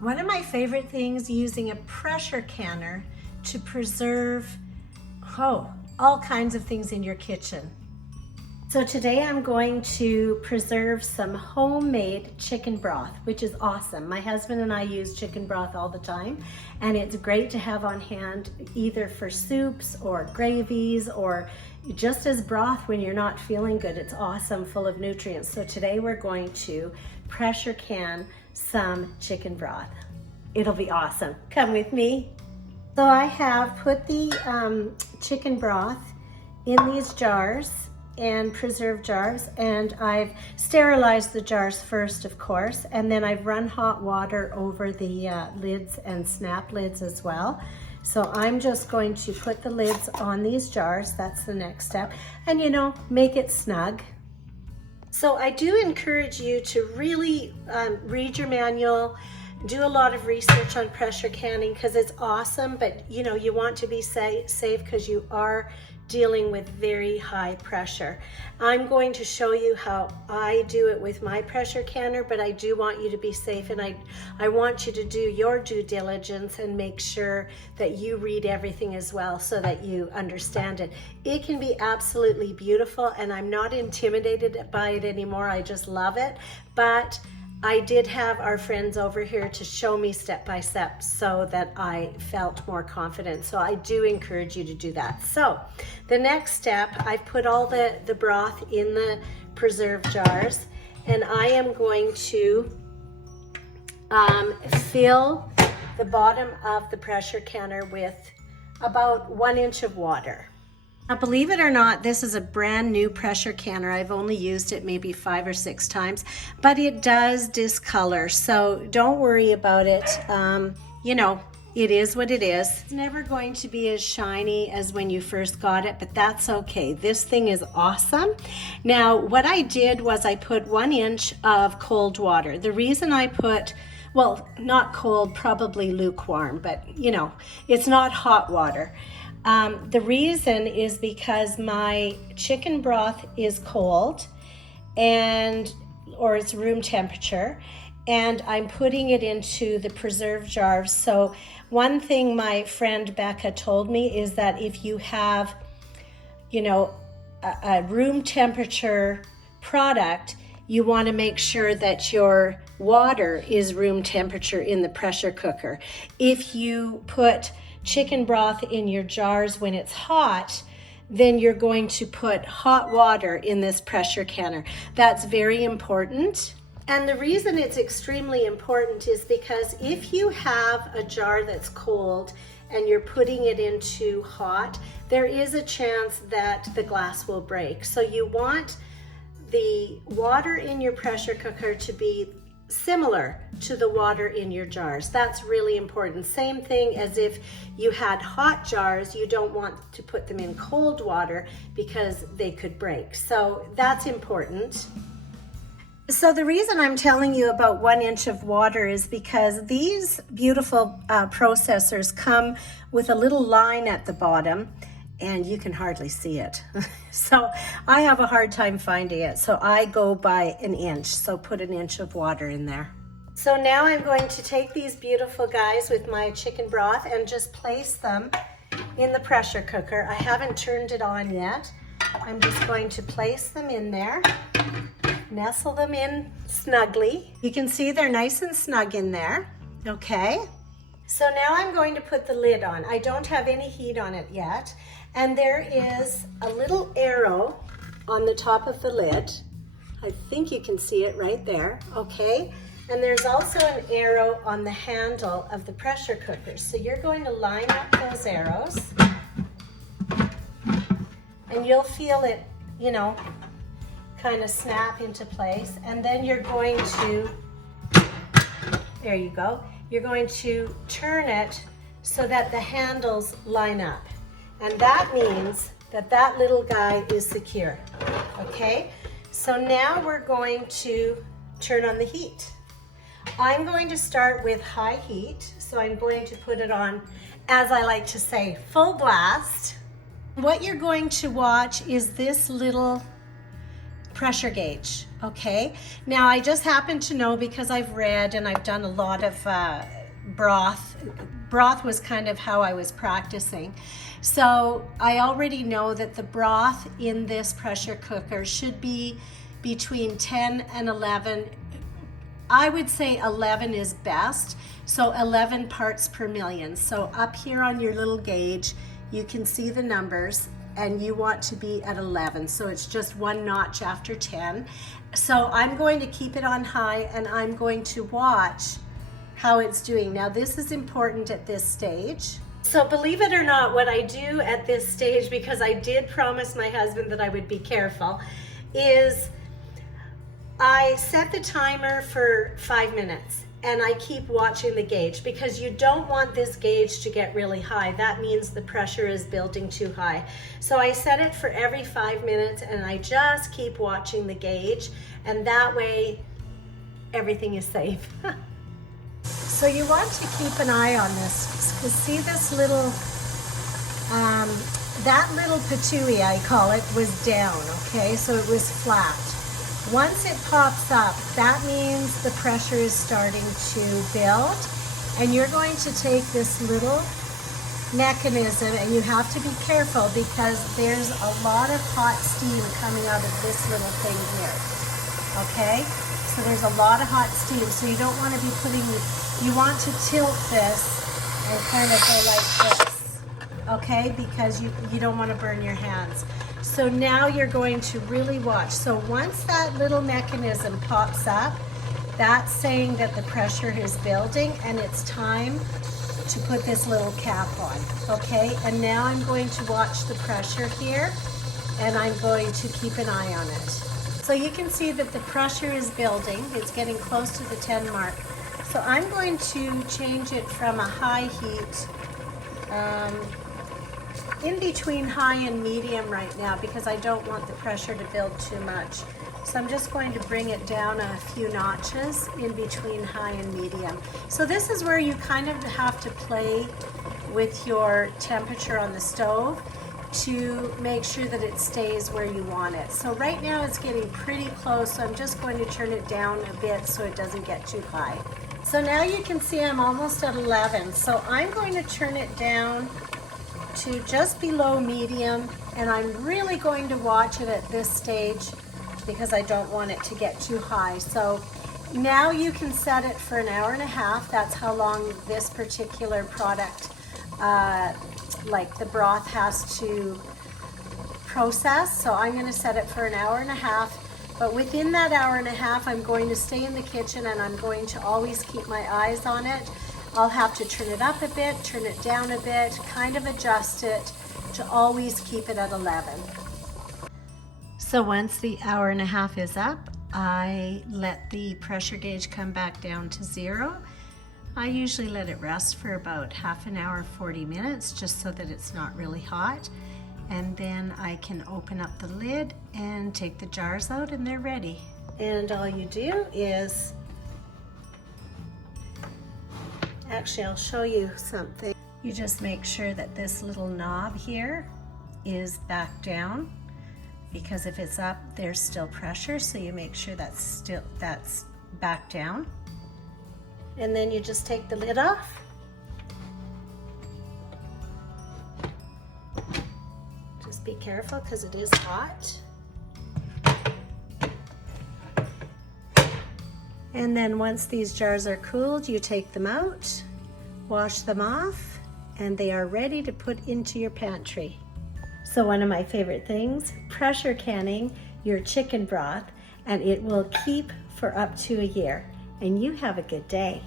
One of my favorite things, using a pressure canner to preserve, all kinds of things in your kitchen. So today I'm going to preserve some homemade chicken broth, which is awesome. My husband and I use chicken broth all the time, and it's great to have on hand either for soups or gravies or just as broth when you're not feeling good. It's awesome, full of nutrients. So today we're going to pressure can some chicken broth. It'll be awesome. Come with me. So I have put the chicken broth in these jars and preserve jars, and I've sterilized the jars first, of course, and then I've run hot water over the lids and snap lids as well. So I'm just going to put the lids on these jars. That's the next step, and make it snug. So I do encourage you to really read your manual, do a lot of research on pressure canning, because it's awesome, but you want to be safe because you are dealing with very high pressure. I'm going to show you how I do it with my pressure canner, but I do want you to be safe, and I want you to do your due diligence and make sure that you read everything as well so that you understand it. It can be absolutely beautiful, and I'm not intimidated by it anymore. I just love it. But I did have our friends over here to show me step by step so that I felt more confident. So I do encourage you to do that. So the next step, I've put all the broth in the preserve jars, and I am going to fill the bottom of the pressure canner with about 1 inch of water. Now, believe it or not, this is a brand new pressure canner. I've only used it maybe 5 or 6 times, but it does discolor, so don't worry about it. It is what it is. It's never going to be as shiny as when you first got it, but that's okay. This thing is awesome. Now, what I did was I put 1 inch of cold water. The reason I put, well, not cold, probably lukewarm, but it's not hot water. The reason is because my chicken broth is cold or it's room temperature, and I'm putting it into the preserve jars. So one thing my friend Becca told me is that if you have, a room temperature product, you want to make sure that your water is room temperature in the pressure cooker. If you put chicken broth in your jars when it's hot, then you're going to put hot water in this pressure canner. That's very important. And the reason it's extremely important is because if you have a jar that's cold and you're putting it into hot, there is a chance that the glass will break. So you want the water in your pressure cooker to be similar to the water in your jars. That's really important. Same thing as if you had hot jars, you don't want to put them in cold water because they could break. So that's important. So the reason I'm telling you about 1 inch of water is because these beautiful processors come with a little line at the bottom, and you can hardly see it. So I have a hard time finding it. So I go by 1 inch. So put 1 inch of water in there. So now I'm going to take these beautiful guys with my chicken broth and just place them in the pressure cooker. I haven't turned it on yet. I'm just going to place them in there, nestle them in snugly. You can see they're nice and snug in there. Okay. So now I'm going to put the lid on. I don't have any heat on it yet. And there is a little arrow on the top of the lid. I think you can see it right there, okay? And there's also an arrow on the handle of the pressure cooker. So you're going to line up those arrows, and you'll feel it, kind of snap into place. And then you're going to, there you go. You're going to turn it so that the handles line up. And that means that that little guy is secure, okay? So now we're going to turn on the heat. I'm going to start with high heat, so I'm going to put it on, as I like to say, full blast. What you're going to watch is this little pressure gauge, okay? Now I just happen to know, because I've read and I've done a lot of broth. Broth was kind of how I was practicing. So I already know that the broth in this pressure cooker should be between 10 and 11. I would say 11 is best. So 11 parts per million. So up here on your little gauge, you can see the numbers, and you want to be at 11. So it's just one notch after 10. So I'm going to keep it on high, and I'm going to watch how it's doing. Now this is important at this stage. So believe it or not, what I do at this stage, because I did promise my husband that I would be careful, is I set the timer for 5 minutes. And I keep watching the gauge, because you don't want this gauge to get really high. That means the pressure is building too high. So I set it for every 5 minutes, and I just keep watching the gauge, and that way everything is safe. So you want to keep an eye on this, because see this little, that little patooey, I call it, was down, okay? So it was flat. Once it pops up, that means the pressure is starting to build, and you're going to take this little mechanism, and you have to be careful, because there's a lot of hot steam coming out of this little thing here, okay? So there's a lot of hot steam, so you don't want to be putting, you want to tilt this and kind of go like this, okay? Because you don't want to burn your hands. So now you're going to really watch. So once that little mechanism pops up, that's saying that the pressure is building, and it's time to put this little cap on, okay? And now I'm going to watch the pressure here, and I'm going to keep an eye on it. So you can see that the pressure is building. It's getting close to the 10 mark. So I'm going to change it from a high heat, in between high and medium right now, because I don't want the pressure to build too much. So I'm just going to bring it down a few notches in between high and medium. So this is where you kind of have to play with your temperature on the stove to make sure that it stays where you want it. So right now it's getting pretty close, so I'm just going to turn it down a bit so it doesn't get too high. So now you can see I'm almost at 11. So I'm going to turn it down to just below medium, and I'm really going to watch it at this stage, because I don't want it to get too high. So now you can set it for an hour and a half. That's how long this particular product, like the broth, has to process. So I'm going to set it for an hour and a half. But within that hour and a half, I'm going to stay in the kitchen, and I'm going to always keep my eyes on it. I'll have to turn it up a bit, turn it down a bit, kind of adjust it to always keep it at 11. So once the hour and a half is up, I let the pressure gauge come back down to 0. I usually let it rest for about half an hour, 40 minutes, just so that it's not really hot. And then I can open up the lid and take the jars out, and they're ready. And all you do is, actually I'll show you something. You just make sure that this little knob here is back down, because if it's up, there's still pressure, so you make sure that's back down. And then you just take the lid off. Just be careful, because it is hot. And then once these jars are cooled, you take them out, wash them off, and they are ready to put into your pantry. So one of my favorite things, pressure canning your chicken broth, and it will keep for up to a year. And you have a good day.